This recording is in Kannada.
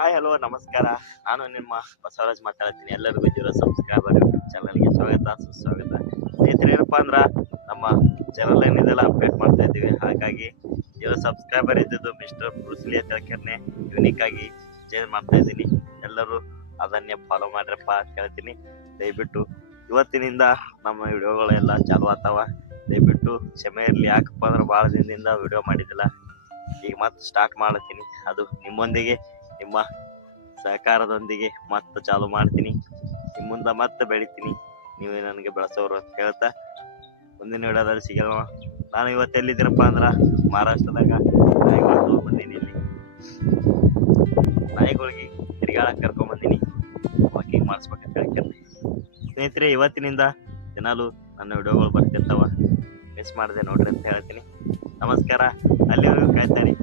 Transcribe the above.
ಹಾಯ್ ಹಲೋ ನಮಸ್ಕಾರ. ನಾನು ನಿಮ್ಮ ಬಸವರಾಜ್ ಮಾತಾಡ್ತೀನಿ. ಎಲ್ಲರಿಗೂ ಜೀರೋ ಸಬ್ಸ್ಕ್ರೈಬರ್ ಯೂಟ್ಯೂಬ್ ಚಾನಲ್ಗೆ ಸ್ವಾಗತ ಸುಸ್ವಾಗತ. ಸ್ನೇಹಿತರೆ, ಏನಪ್ಪ ಅಂದ್ರೆ ನಮ್ಮ ಚಾನಲ್ ಏನಿದೆಲ್ಲ ಅಪ್ಡೇಟ್ ಮಾಡ್ತಾ ಇದ್ದೀವಿ. ಹಾಗಾಗಿ ಜೀರೋ ಸಬ್ಸ್ಕ್ರೈಬರ್ ಇದ್ದಿದ್ದು ಮಿಸ್ಟರ್ ಬ್ರೂಸ್ಲಿ ಅಂತ ಹೇಳ್ಕೇನೆ ಯೂನಿಕ್ ಆಗಿ ಚೇಂಜ್ ಮಾಡ್ತಾ ಇದ್ದೀನಿ. ಎಲ್ಲರೂ ಅದನ್ನೇ ಫಾಲೋ ಮಾಡ್ರಪ್ಪ ಅಂತ ಹೇಳ್ತೀನಿ. ದಯವಿಟ್ಟು ಇವತ್ತಿನಿಂದ ನಮ್ಮ ವಿಡಿಯೋಗಳೆಲ್ಲ ಚಾಲು ಆಗ್ತಾವ. ದಯವಿಟ್ಟು ಕ್ಷಮೆ ಇರಲಿ. ಯಾಕಪ್ಪ ಅಂದ್ರೆ ಭಾಳ ದಿನದಿಂದ ವಿಡಿಯೋ ಮಾಡಿದ್ದಿಲ್ಲ. ಈಗ ಮತ್ತೆ ಸ್ಟಾರ್ಟ್ ಮಾಡ್ತೀನಿ. ಅದು ನಿಮ್ಮೊಂದಿಗೆ ನಿಮ್ಮ ಸಹಕಾರದೊಂದಿಗೆ ಮತ್ತೆ ಚಾಲು ಮಾಡ್ತೀನಿ. ನಿಮ್ಮ ಮುಂದೆ ಮತ್ತೆ ಬೆಳಿತೀನಿ. ನೀವೇ ನನಗೆ ಬೆಳೆಸೋರು ಅಂತ ಹೇಳ್ತಾ ಮುಂದಿನ ವಿಡಿಯೋದಲ್ಲಿ ಸಿಗೋಣ. ನಾನು ಇವತ್ತು ಎಲ್ಲಿದ್ದೀನಪ್ಪ ಅಂದ್ರೆ ಮಹಾರಾಷ್ಟ್ರದಾಗ ನಾಯಿಗಳು ತೊಗೊಂಡ್ಬಂದೀನಿ. ಇಲ್ಲಿ ನಾಯಿಗಳಿಗೆ ತಿರುಗಾಡಕ್ಕೆ ಕರ್ಕೊಂಡ್ಬಂದೀನಿ. ವಾಕಿಂಗ್ ಮಾಡಿಸ್ಬೇಕಂತ ಹೇಳ್ತೀನಿ. ಸ್ನೇಹಿತರೆ, ಇವತ್ತಿನಿಂದ ದಿನಾಲು ನನ್ನ ವಿಡಿಯೋಗಳು ಬರ್ತಿರ್ತಾವ. ಮಿಸ್ ಮಾಡಿದೆ ನೋಡ್ರಿ ಅಂತ ಹೇಳ್ತೀನಿ. ನಮಸ್ಕಾರ. ಅಲ್ಲಿವರೆಗೂ ಕಾಯ್ತಾರಿ.